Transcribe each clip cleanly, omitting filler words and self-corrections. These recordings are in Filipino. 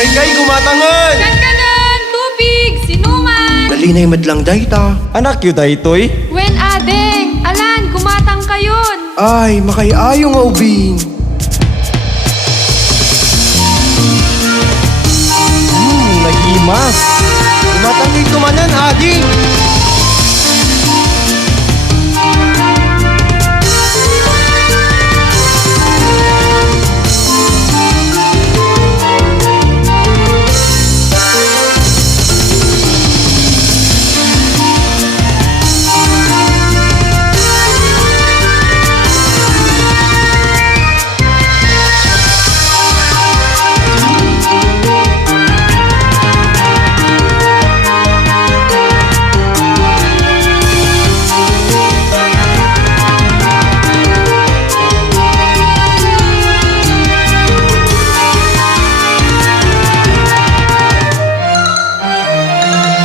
May kay gumatangan! Kankanan, tubig, sinuman. Dali na madlang dayta. Anak yu daytoy. Wen adeng, alan, kumatang kayon. Ay, makayayo nga ubing. Nagimas. Gumatang dito manan, ading.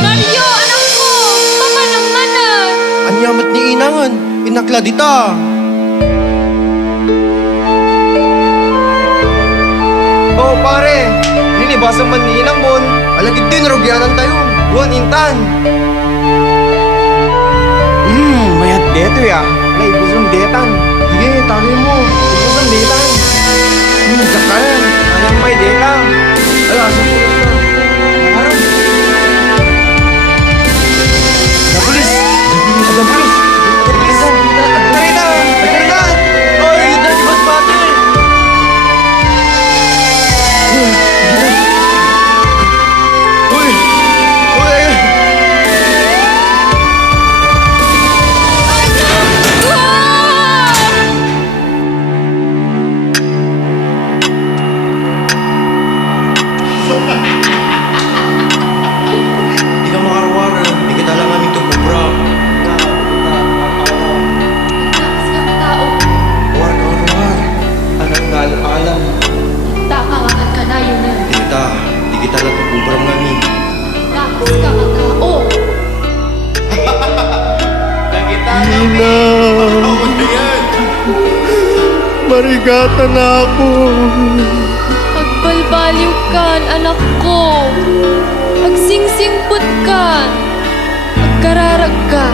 Mario, anak ko, pamanang-manan. Anyamat ni inangan, inakla dita. Oh pare, ninibasan man ni inang mon. Alagid din rogyanan tayo. Buwan intan. Mayat deto ya. Alay, busong detan. Sige, tali mo. Busong detan. Sakayan. Anong may detan. Ala, susunod na. Harap. Ada polis. Ada polis. Ada polisan. Ada kereta. Ada kereta. Oh, ini dari bos mati. Woi. Woi. Di ka makarwara. Di kita lang aming tukubra. Takas ka tao, War ka war. Anak nga alam. takangakan ka na yun eh. Dita, di kita lang tukubra namin. Takas ka tao. Ina. Marigata na ako. Pagbalbaliw kan, anak ko. Pagsingsingput kan. Pagkararag ka.